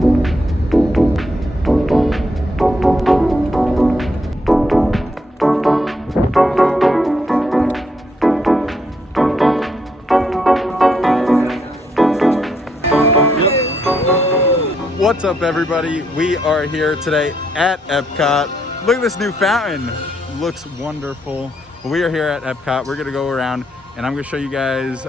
What's up, everybody? We are here today at Epcot. Look at this new fountain. Looks wonderful. We are here at Epcot. We're gonna go around and I'm gonna show you guys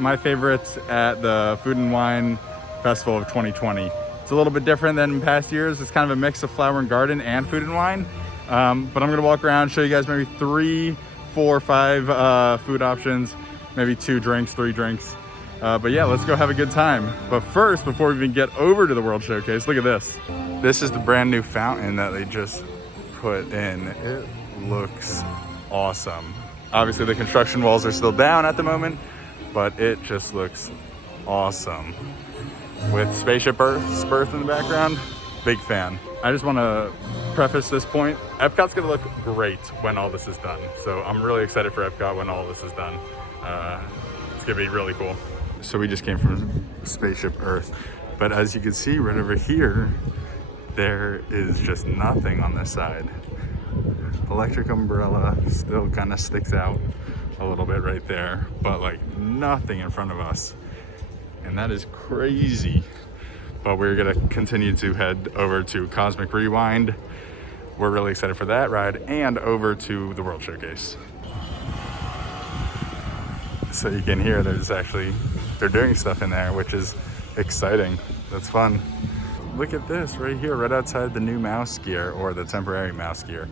my favorites at the Food and Wine Festival of 2020. It's a little bit different than past years. It's kind of a mix of Flower and Garden and Food and Wine. But I'm gonna walk around, show you guys maybe 3, 4, 5 food options, maybe 2 drinks, 3 drinks. But yeah, let's go have a good time. But first, before we even get over to the World Showcase, look at this. This is the brand new fountain that they just put in. It looks awesome. Obviously the construction walls are still down at the moment, but it just looks awesome. With Spaceship Earth in the background, big fan. I just want to preface this point. Epcot's gonna look great when all this is done. So I'm really excited for Epcot when all this is done. It's gonna be really cool. So we just came from Spaceship Earth, but as you can see right over here, there is just nothing on this side. Electric umbrella still kind of sticks out a little bit right there, but like nothing in front of us. And that is crazy. But we're gonna continue to head over to Cosmic Rewind. We're really excited for that ride and over to the World Showcase. So you can hear they're doing stuff in there, which is exciting. That's fun. Look at this right here, right outside the new mouse gear, or the temporary mouse gear.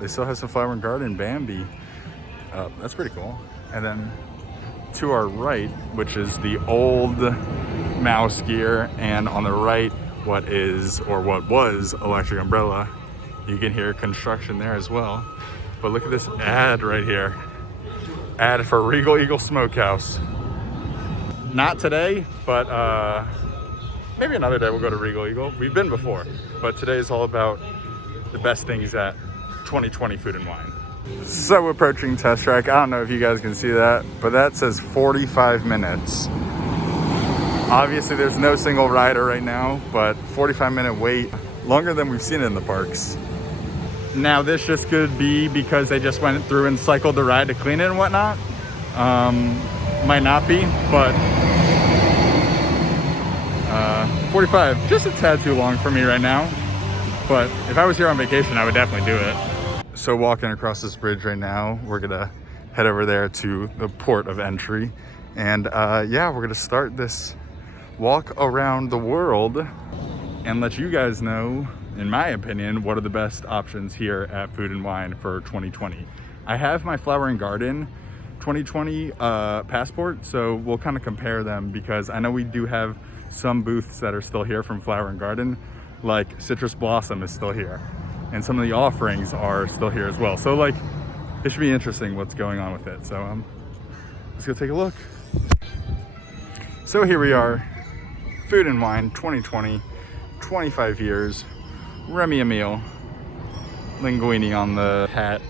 They still have some Flower and Garden Bambi. That's pretty cool. And then to our right, which is the old mouse gear, and on the right, what was Electric Umbrella. You can hear construction there as well. But look at this ad right here. Ad for Regal Eagle Smokehouse. Not today, but maybe another day we'll go to Regal Eagle. We've been before, but today is all about the best things at 2020 Food and Wine. So approaching test track. I don't know if you guys can see that, but that says 45 minutes. Obviously there's no single rider right now, but 45-minute wait, longer than we've seen in the parks. Now this just could be because they just went through and cycled the ride to clean it and whatnot. Might not be, but 45, just a tad too long for me right now. But if I was here on vacation, I would definitely do it. So walking across this bridge right now, we're gonna head over there to the port of entry. And yeah, we're gonna start this walk around the world and let you guys know, in my opinion, what are the best options here at Food and Wine for 2020. I have my Flower and Garden 2020 passport, so we'll kind of compare them, because I know we do have some booths that are still here from Flower and Garden, like Citrus Blossom is still here, and some of the offerings are still here as well. So like, it should be interesting what's going on with it. So let's go take a look. So here we are, Food and Wine 2020, 25 years, Remy Emile, linguine on the hat.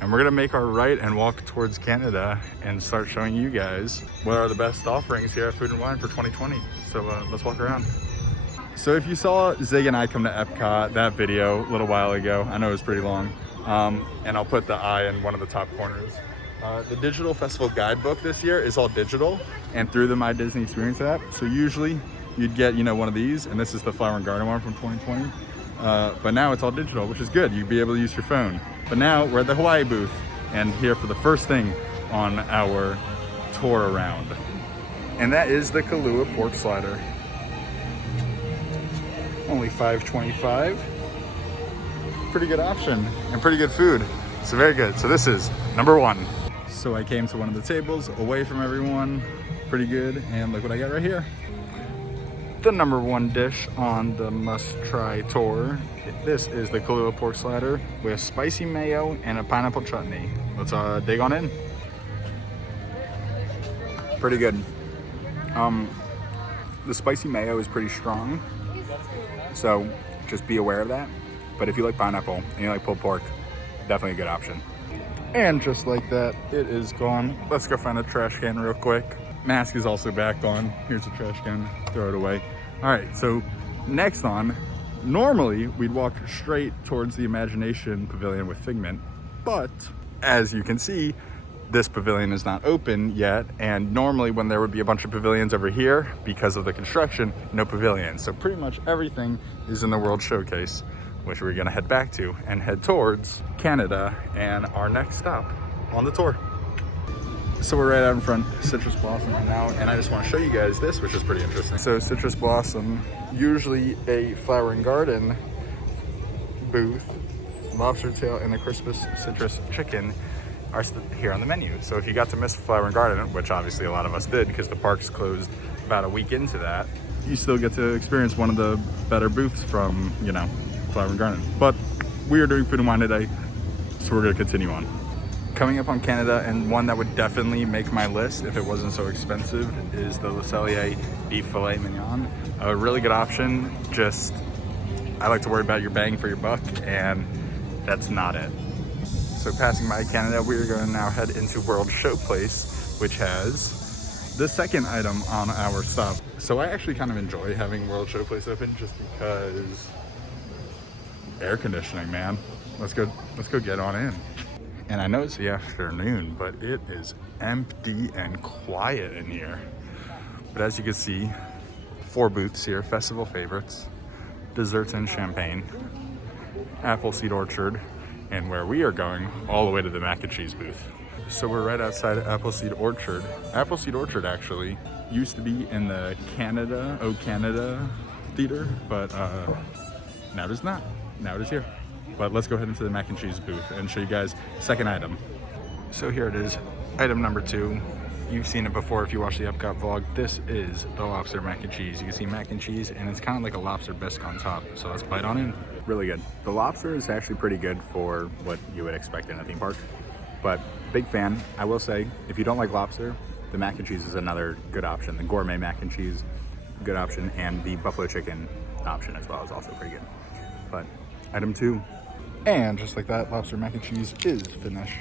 And we're gonna make our right and walk towards Canada and start showing you guys what are the best offerings here at Food and Wine for 2020. So let's walk around. So if you saw Zig and I come to Epcot, that video a little while ago, I know it was pretty long, and I'll put the eye in one of the top corners. The digital festival guidebook this year is all digital and through the My Disney Experience app. So usually you'd get, one of these, and this is the Flower and Garden one from 2020. But now it's all digital, which is good. You'd be able to use your phone. But now we're at the Hawaii booth and here for the first thing on our tour around. And that is the Kahlua pork slider. Only $5.25. Pretty good option and pretty good food. So very good. So this is number 1. So I came to one of the tables away from everyone. Pretty good. And look what I got right here. The number 1 dish on the must-try tour. This is the Kahlua pork slider with spicy mayo and a pineapple chutney. Let's dig on in. Pretty good. The spicy mayo is pretty strong, so just be aware of that. But if you like pineapple and you like pulled pork, definitely a good option. And just like that, it is gone. Let's go find a trash can real quick. Mask is also back on. Here's a trash can, throw it away. All right, so Next on, normally we'd walk straight towards the Imagination Pavilion with Figment, but as you can see, this pavilion is not open yet, and normally when there would be a bunch of pavilions over here, because of the construction, no pavilion. So pretty much everything is in the World Showcase, which we're gonna head back to and head towards Canada and our next stop on the tour. So we're right out in front of Citrus Blossom right now, and I just want to show you guys this, which is pretty interesting. So Citrus Blossom, usually a Flower and Garden booth, lobster tail and the Crispus citrus chicken are here on the menu. So if you got to miss Flower and Garden, which obviously a lot of us did because the park's closed about a week into that, you still get to experience one of the better booths from, you know, Flower and Garden. But we are doing Food and Wine today, so we're gonna continue on. Coming up on Canada, and one that would definitely make my list if it wasn't so expensive, is the Le Cellier beef filet mignon. A really good option, just I like to worry about your bang for your buck, and that's not it. So passing by Canada, we are going to now head into World Showplace, which has the second item on our stop. So I actually kind of enjoy having World Showplace open just because air conditioning, man. Let's go get on in. And I know it's the afternoon, but it is empty and quiet in here. But as you can see, 4 booths here: festival favorites, desserts and champagne, Appleseed Orchard, and where we are going, all the way to the mac and cheese booth. So we're right outside of Appleseed Orchard. Appleseed Orchard actually used to be in the Canada theater, but now it is not. Now it is here. But let's go ahead into the mac and cheese booth and show you guys second item. So here it is, item number 2. You've seen it before if you watch the Epcot vlog. This is the lobster mac and cheese. You can see mac and cheese, and it's kind of like a lobster bisque on top. So let's bite on in. Really good. The lobster is actually pretty good for what you would expect in a theme park, but big fan. I will say, if you don't like lobster, the mac and cheese is another good option. The gourmet mac and cheese, good option, and the buffalo chicken option as well is also pretty good. But item 2. And just like that, lobster mac and cheese is finished.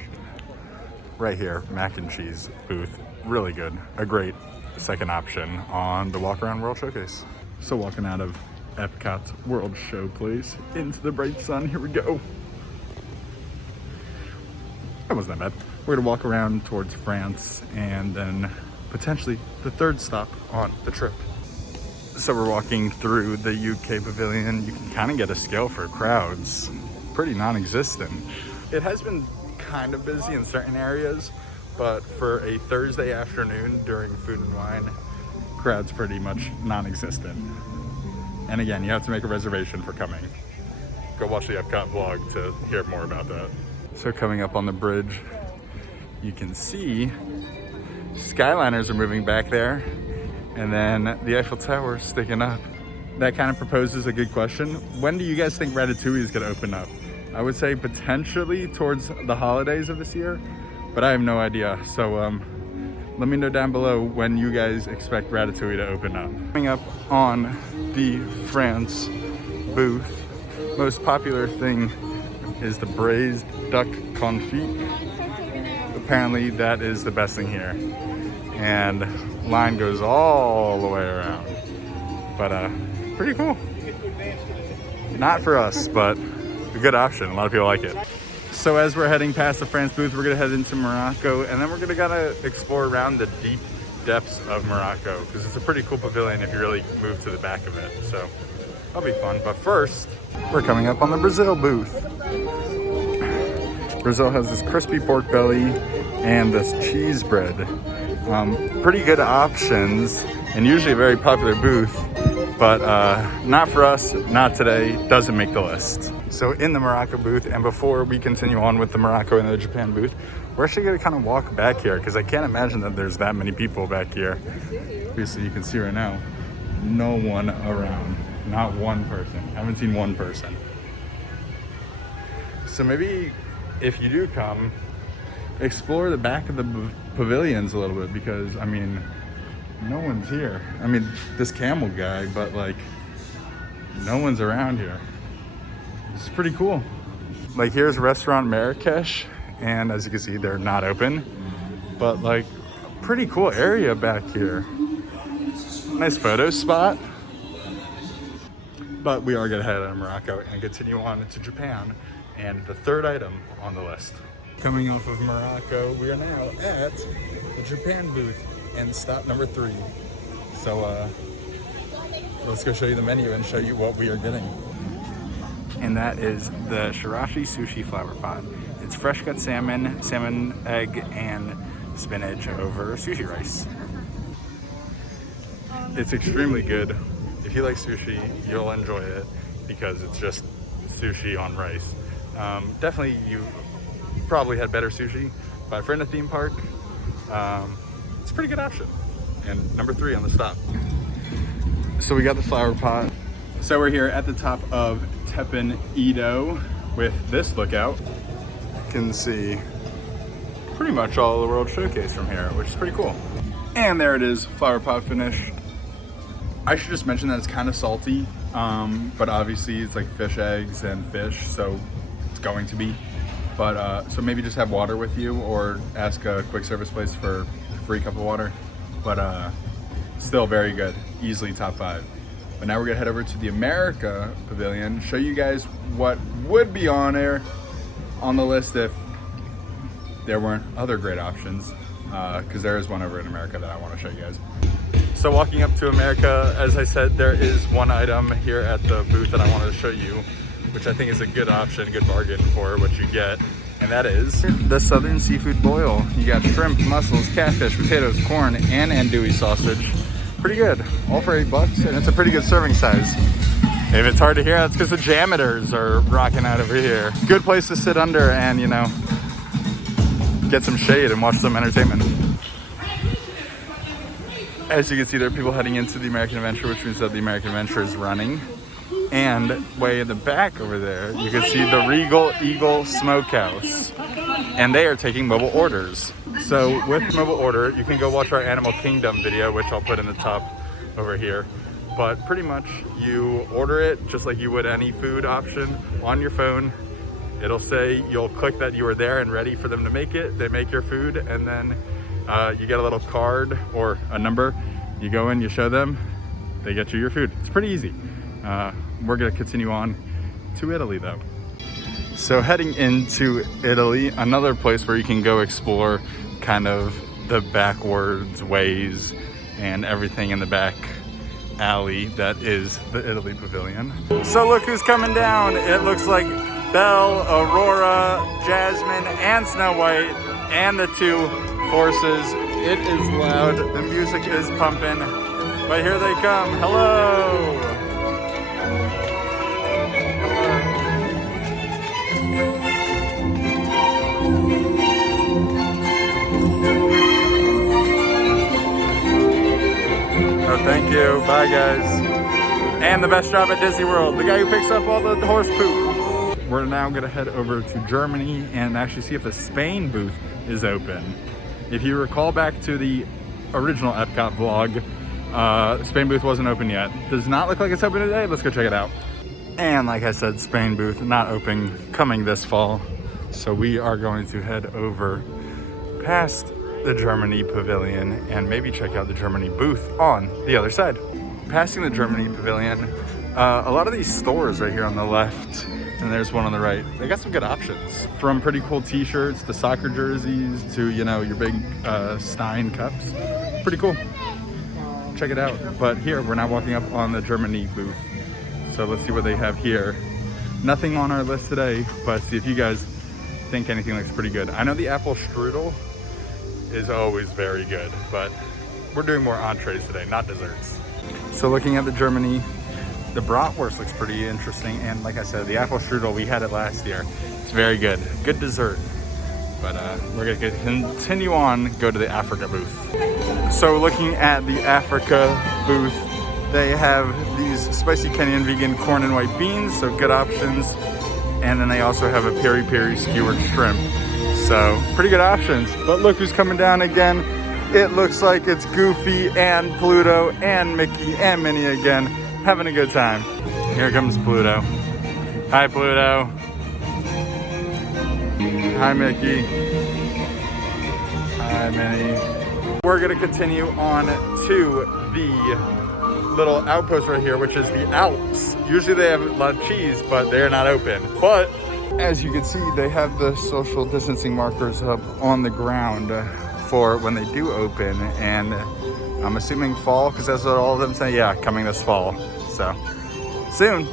Right here, mac and cheese booth, really good. A great second option on the walk around World Showcase. So walking out of Epcot's World Showplace into the bright sun, here we go. That wasn't that bad. We're gonna walk around towards France and then potentially the third stop on the trip. So we're walking through the UK pavilion. You can kind of get a scale for crowds. Pretty non-existent. It has been kind of busy in certain areas, but for a Thursday afternoon during Food and Wine, crowds pretty much non-existent. And again, you have to make a reservation for coming. Go watch the Epcot vlog to hear more about that. So coming up on the bridge, you can see Skyliners are moving back there, and then the Eiffel Tower sticking up. That kind of proposes a good question. When do you guys think Ratatouille is gonna open up? I would say potentially towards the holidays of this year, but I have no idea. So let me know down below when you guys expect Ratatouille to open up. Coming up on the France booth, most popular thing is the braised duck confit. Apparently that is the best thing here. And line goes all the way around. But pretty cool. Not for us, but a good option. A lot of people like it. So as we're heading past the France booth, we're gonna head into Morocco, and then we're gonna gotta explore around the deep depths of Morocco, because it's a pretty cool pavilion if you really move to the back of it. So that'll be fun. But first, we're coming up on the Brazil booth. Brazil has this crispy pork belly and this cheese bread. Pretty good options, and usually a very popular booth. But not for us, not today, doesn't make the list. So in the Morocco booth, and before we continue on with the Morocco and the Japan booth, we're actually gonna kind of walk back here because I can't imagine that there's that many people back here. Obviously you can see right now, no one around, not one person. Haven't seen one person. So maybe if you do come, explore the back of the pavilions a little bit, because I mean, no one's here. I mean, this camel guy, but like, no one's around here. It's pretty cool. Like, here's Restaurant Marrakesh, and as you can see, they're not open, but like, a pretty cool area back here. Nice photo spot. But we are gonna head out of Morocco and continue on to Japan, and the third item on the list. Coming off of Morocco, we are now at the Japan booth and stop number 3. So let's go show you the menu and show you what we are getting. And that is the Shirashi Sushi Flower Pot. It's fresh cut salmon, salmon egg, and spinach over sushi rice. It's extremely good. If you like sushi, you'll enjoy it because it's just sushi on rice. Definitely, you probably had better sushi, but if you're in a theme park, it's a pretty good option. And number 3 on the stop. So we got the flower pot. So we're here at the top of Teppan Edo with this lookout. You can see pretty much all of the World Showcase from here, which is pretty cool. And there it is, flower pot finished. I should just mention that it's kind of salty, but obviously it's like fish eggs and fish, so it's going to be. But so maybe just have water with you or ask a quick service place for a free cup of water. But still very good, easily top 5. But now we're gonna head over to the America Pavilion, show you guys what would be on there on the list if there weren't other great options, because there is one over in America that I want to show you guys. So walking up to America, as I said, there is one item here at the booth that I wanted to show you, which I think is a good option, good bargain for what you get, and that is the Southern Seafood Boil. You got shrimp, mussels, catfish, potatoes, corn, and andouille sausage. Pretty good, all for $8, and it's a pretty good serving size. If it's hard to hear, that's because the janitors are rocking out over here. Good place to sit under and, you know, get some shade and watch some entertainment. As you can see, there are people heading into the American Adventure, which means that the American Adventure is running. And way in the back over there, you can see the Regal Eagle Smokehouse. And they are taking mobile orders. So with mobile order, you can go watch our Animal Kingdom video, which I'll put in the top over here. But pretty much you order it just like you would any food option on your phone. It'll say, you'll click that you are there and ready for them to make it. They make your food, and then you get a little card or a number. You go in, you show them, they get you your food. It's pretty easy. We're gonna continue on to Italy though. So heading into Italy, another place where you can go explore kind of the backwards ways and everything in the back alley that is the Italy Pavilion. So look who's coming down. It looks like Belle, Aurora, Jasmine, and Snow White, and the 2 horses. It is loud, the music is pumping, but here they come. Hello! Oh, thank you. Bye, guys. And the best job at Disney World, the guy who picks up all the horse poop. We're now gonna head over to Germany and actually see if the Spain booth is open. If you recall back to the original Epcot vlog, Spain booth wasn't open yet. Does not look like it's open today. Let's go check it out. And like I said, Spain booth not open, coming this fall. So we are going to head over past the Germany Pavilion and maybe check out the Germany booth on the other side. Passing the Germany Pavilion, a lot of these stores right here on the left, and there's one on the right. They got some good options. From pretty cool t-shirts to soccer jerseys to, you know, your big Stein cups. Pretty cool. Check it out. But here, we're now walking up on the Germany booth. So let's see what they have here. Nothing on our list today, but see if you guys think anything looks pretty good. I know the apple strudel is always very good, but we're doing more entrees today, not desserts. So looking at the Germany, the bratwurst looks pretty interesting, and like I said, the apple strudel, we had it last year. It's very good, good dessert. But we're gonna continue on, go to the Africa booth. So looking at the Africa booth, they have these spicy Kenyan vegan corn and white beans, so good options. And then they also have a peri-peri skewered shrimp. So pretty good options. But look who's coming down again. It looks like it's Goofy and Pluto and Mickey and Minnie again, having a good time. Here comes Pluto. Hi, Pluto. Hi, Mickey. Hi, Minnie. We're gonna continue on to the little outpost right here, which is the Alps. Usually they have a lot of cheese, but they're not open. But as you can see, they have the social distancing markers up on the ground for when they do open. And I'm assuming fall, because that's what all of them say. Yeah, coming this fall. So soon.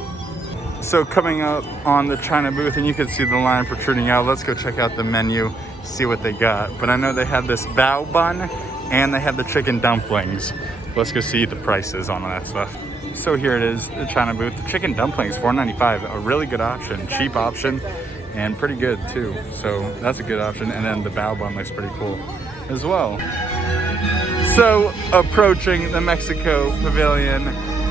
So coming up on the China booth, and you can see the line protruding out. Let's go check out the menu, see what they got. But I know they have this bao bun and they have the chicken dumplings. Let's go see the prices on that stuff. So here it is, the China booth. The chicken dumplings, $4.95, a really good option, cheap option, and pretty good too. So that's a good option. And then the bao bun looks pretty cool as well. So approaching the Mexico Pavilion,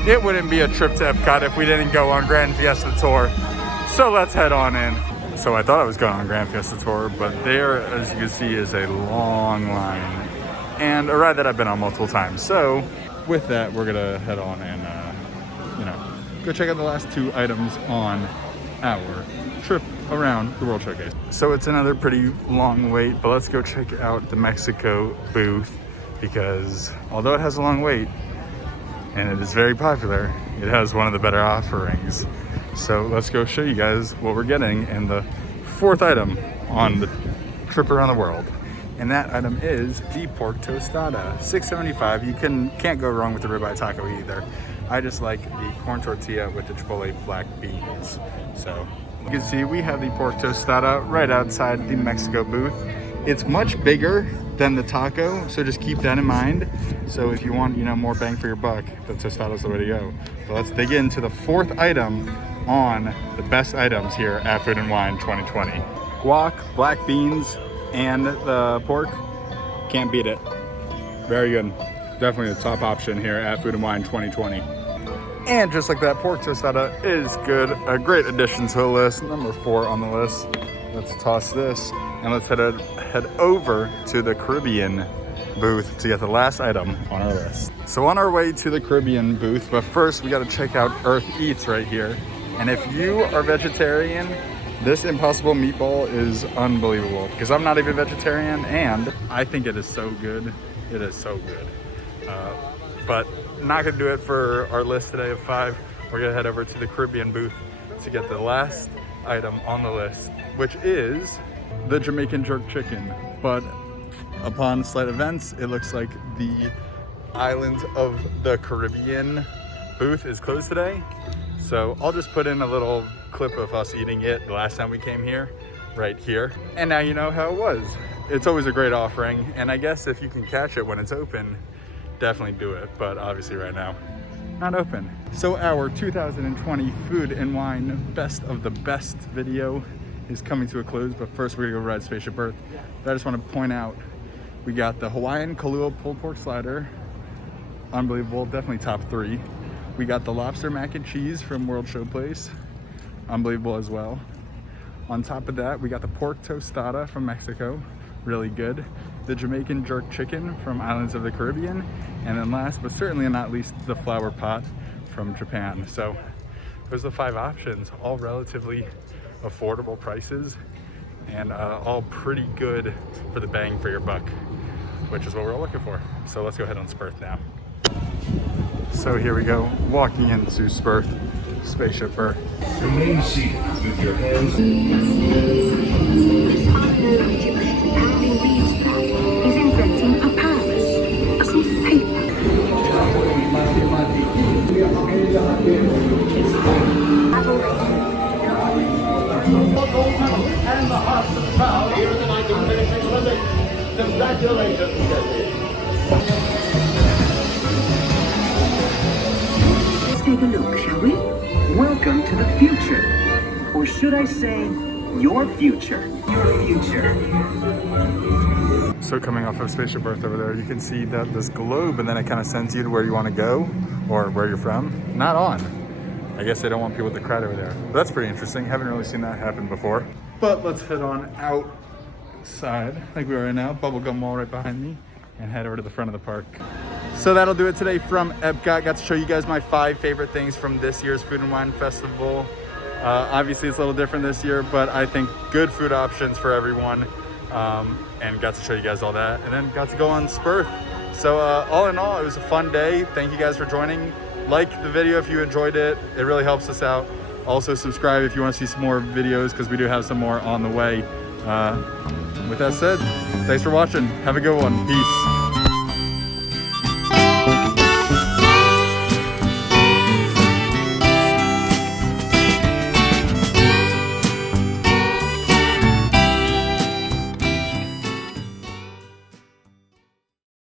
it wouldn't be a trip to Epcot if we didn't go on Grand Fiesta Tour. So let's head on in. So I thought I was going on Grand Fiesta Tour, but there, as you can see, is a long line and a ride that I've been on multiple times. So with that, we're gonna head on and go check out the last two items on our trip around the World Showcase. So it's another pretty long wait, but let's go check out the Mexico booth, because although it has a long wait and it is very popular, it has one of the better offerings. So let's go show you guys what we're getting in the fourth item on the trip around the world. And that item is the pork tostada, $6.75. You can't go wrong with the ribeye taco either. I just like the corn tortilla with the chipotle black beans. So you can see we have the pork tostada right outside the Mexico booth. It's much bigger than the taco, so just keep that in mind. So if you want, more bang for your buck, the tostada's the way to go. So let's dig into the fourth item on the best items here at Food and Wine 2020. Guac, black beans, and the pork, can't beat it. Very good. Definitely the top option here at Food and Wine 2020. And just like that, pork tostada is good. A great addition to the list. Number 4 on the list. Let's toss this and let's head over to the Caribbean booth to get the last item on our list. So on our way to the Caribbean booth, but first we got to check out Earth Eats right here. And if you are vegetarian, this Impossible Meatball is unbelievable, because I'm not even vegetarian and I think it is so good. It is so good. But not gonna do it for our list today of 5. We're gonna head over to the Caribbean booth to get the last item on the list, which is the Jamaican jerk chicken. But upon slight events, it looks like the islands of the Caribbean booth is closed today. So I'll just put in a little clip of us eating it the last time we came here, right here. And now you know how it was. It's always a great offering. And I guess if you can catch it when it's open, definitely do it. But obviously right now, not open. So our 2020 Food and Wine Best of the Best video is coming to a close. But first we're gonna go ride Spaceship Earth. But I just want to point out, we got the Hawaiian Kahlua pulled pork slider. Unbelievable, definitely top 3. We got the lobster mac and cheese from World Showplace. Unbelievable as well. On top of that, we got the pork tostada from Mexico. Really good. The Jamaican jerk chicken from Islands of the Caribbean. And then last but certainly not least, the flower pot from Japan. So those are the 5 options, all relatively affordable prices and all pretty good for the bang for your buck, which is what we're all looking for. So let's go ahead on Spurth now. So here we go, walking into Spurth, Spaceship Earth. Remain seated with your hands. Is inventing a purse, a piece of paper. And the hearts of the crowd here in the 1936 Olympics. Congratulations, Jesse. Let's take a look, shall we? Welcome to the future. Or should I say, your future. Your future. So coming off of Spaceship Earth over there, you can see that this globe, and then it kind of sends you to where you want to go or where you're from. Not on. I guess they don't want people to crowd over there. But that's pretty interesting. Haven't really seen that happen before. But let's head on outside, like we are right now. Bubblegum wall right behind me, and head over to the front of the park. So that'll do it today from Epcot. Got to show you guys my 5 favorite things from this year's Food and Wine Festival. Obviously it's a little different this year, but I think good food options for everyone. And got to show you guys all that, and then got to go on Spurth. So all in all, it was a fun day. Thank you guys for joining. like the video if you enjoyed it. It really helps us out. Also subscribe if you want to see some more videos, because we do have some more on the way. With that said, thanks for watching. Have a good one. Peace.